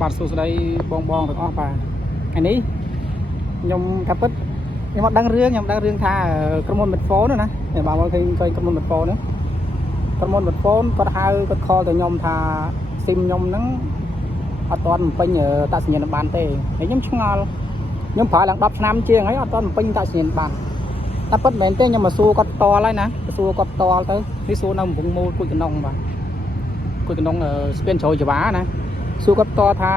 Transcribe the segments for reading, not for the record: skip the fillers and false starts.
បាទសួស្តីបងទាំងអស់បាទថ្ងៃនេះខ្ញុំកាពិតខ្ញុំអត់ដឹងរឿងថាក្រុមហ៊ុន Medphone ណាបងប្អូនឃើញក្រុមហ៊ុន Medphone ហ្នឹងក្រុមហ៊ុន Medphone គាត់ហៅគាត់ខលទៅខ្ញុំថា SIM ខ្ញុំហ្នឹងអត់ទាន់បំពេញតសញ្ញាណប័ណ្ណទេហើយខ្ញុំឆ្ងល់ខ្ញុំប្រើឡើង10ឆ្នាំជាងហើយអត់ទាន់បំពេញតសញ្ញាណប័ណ្ណតែពិតមែនទេខ្ញុំមកសួរគាត់ផ្ទាល់ហើយណាសួរគាត់ផ្ទាល់ទៅនេះសួរនៅកំពង់មូលគួយកំណុងបាទគួយកំណុងស្ពានជ្រោយចង្វាណាសួរគាត់ផ្ទាល់ថា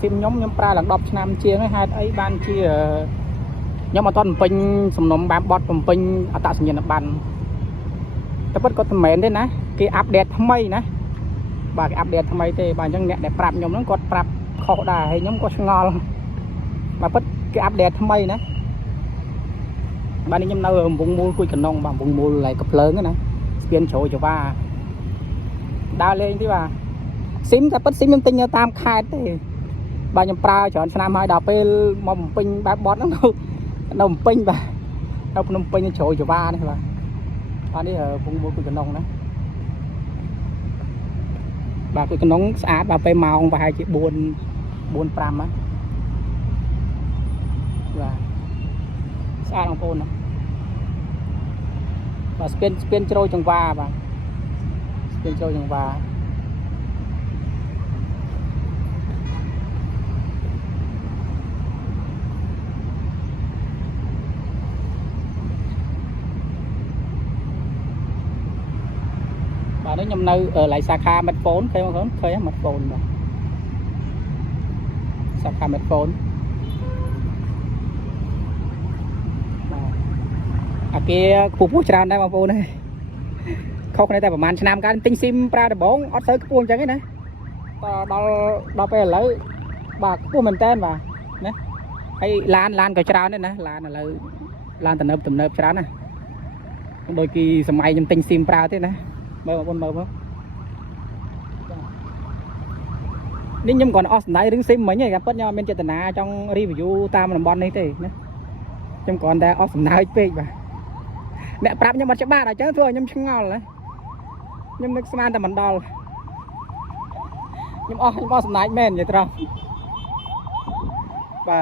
SIM ខ្ញុំប្រើឡើង10ឆ្នាំជាងហើយហេតុអីបានជាខ្ញុំអត់ទាន់បំពេញសំណុំបែបបត់បំពេញអត្តសញ្ញាណប័ណ្ណតែពិតគាត់មិនមែនទេណាគេអាប់ដេតថ្មីណាបាទគេអាប់ដេតថ្មីទេបាទអញ្ចឹងអ្នកដែលប្រាប់ខ្ញុំហ្នឹងគាត់ប្រាប់ខុសដែរហើយខ្ញុំក៏ឆ្ងល់បាទពិតគេអាប់ដេតថ្មីណាបាទនេះខ្ញុំនៅកំពង់មូលគួយកំណុងបាទកំពង់មូលឡៃកភ្លើងណាស្ពានជ្រោយចង្វាដើរលេងទីបាទSIM តែពិត SIM ខ្ញុំទិញនៅតាមខេត្តទេបាទខ្ញុំប្រើច្រើនឆ្នាំហើយដល់ពេលមកបំពេញបែបបត់ហ្នឹងនៅបំពេញបាទនៅភ្នំពេញជ្រោយចង្វានេះបាទនេះកំពង់មូលគួយកំណុងណាបាទគួយកំណុងស្អាតបាទពេលម៉ោងប្រហែលជា4 5ហ្នឹងបាទស្អាតបងប្អូនណាបាទស្ពានជ្រោយចង្វាបាទស្ពានជ្រោយចង្វាបាទនេះខ្ញុំនៅឡៃសាខា Medphone ឃើញបងប្អូនឃើញ Medphone បាទសាខា Medphone អាគេខ្ពស់ច្រើនដែរបងប្អូនណាខុសគ្នាតែប្រហែលឆ្នាំកាលទិញ SIM ប្រើដំបងអត់ទៅខ្ពស់អញ្ចឹងទេណាដល់ពេលឥឡូវបាទខ្ពស់មែនតើបាទណាហើយឡានក៏ច្រើនដែរណាឡានឥឡូវឡានទំនើបច្រើនណាដូចគេសម័យខ្ញុំទិញ SIM ប្រើទេណាមើលបងប្អូនមើលមកនេះខ្ញុំcònអស់សម្ដែងរឿង SIM មិញឯងតែពិតខ្ញុំអត់មានចេតនាចង់ review តាមតំបន់នេះទេណាខ្ញុំគ្រាន់តែអស់សម្ដែងពេកបាទអ្នកប្រាប់ខ្ញុំអត់ច្បាស់អញ្ចឹងធ្វើឲ្យខ្ញុំឆ្ងល់ណាខ្ញុំនឹកស្មានតែមិនដល់ខ្ញុំអស់សម្ដែងមែននិយាយត្រង់បា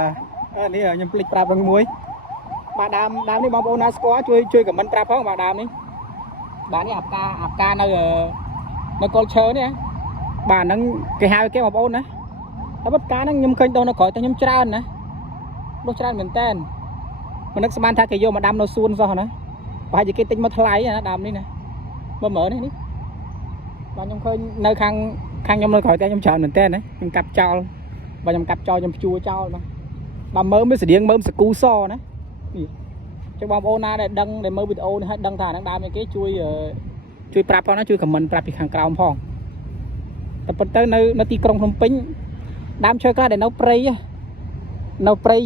ទនេះខ្ញុំភ្លេចប្រាប់រឿងមួយបាទដើមនេះបងប្អូនណាស្គាល់ជួយខមមិនប្រាប់ផងបាទដើមនេះបាទនេះអាប់ការនៅកុលឈើនេះបាទហ្នឹងគេហៅគេបងប្អូនណាតែបត់ការហ្នឹងខ្ញុំឃើញដុះនៅក្រោយតែខ្ញុំច្រើនណាដុះច្រើនមែនតើមិននឹកស្មានថាគេយកមកដាំនៅសួនសោះណាប្រហែលជាគេទិញមកថ្លៃណាដើមនេះណាមើលនេះបាទខ្ញុំឃើញនៅខាងខ្ញុំនៅក្រោយតែខ្ញុំច្រើនមែនតើណាខ្ញុំកាប់ចោលបាទខ្ញុំកាប់ចោលខ្ញុំជួចោលបាទមើលស្តៀងមើលសកូសណាចឹងបងប្អូនណាដែលដឹងដែលមើលវីដេអូនេះឲ្យដឹងថាហ្នឹងដើមនេះគេជួយប្រាប់ផងណាជួយខមមិនប្រាប់ពីខាងក្រោមផងតែប៉ុន្តែនៅទីក្រុងភ្នំពេញដើមឈើខ្លះដែលនៅព្រៃ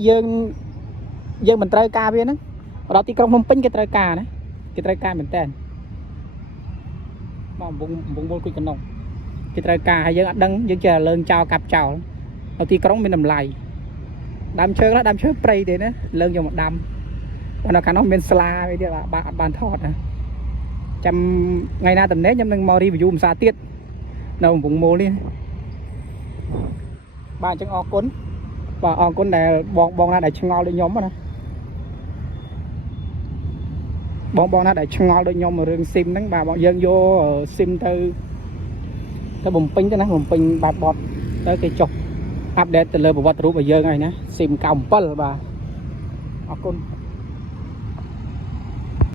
យើងមិនត្រូវការវាហ្នឹងដល់ទីក្រុងភ្នំពេញគេត្រូវការណាគេត្រូវការមែនតើមកបំពង់មូលគួយកំណុងគេត្រូវការហើយយើងអត់ដឹងយើងចេះលើងចោលកាប់ចោលនៅទីក្រុងមានតម្លៃដើមឈើខ្លះដើមឈើព្រៃទេណាលើងយកមកដាំបើនៅខាងនោះមានស្លាអីទៀតបាទអត់បានថតណាចាំថ្ងៃណាតំណែងខ្ញុំនឹងមក review ភាសាទៀតនៅកំពង់មូលនេះបាទអញ្ចឹងអរគុណបាទអរគុណដែលបងណាដែលឆ្ងល់ដូចខ្ញុំណាបងណាដែលឆ្ងល់ដូចខ្ញុំរឿង SIM ហ្នឹងបាទបងយើងយក SIM ទៅបំពេញទៅណាបំពេញបែបបត់ទៅគេចុះអាប់ដេតទៅលើប្រវត្តិរូបឲ្យយើងហើយណា SIM 97បាទអរគុណ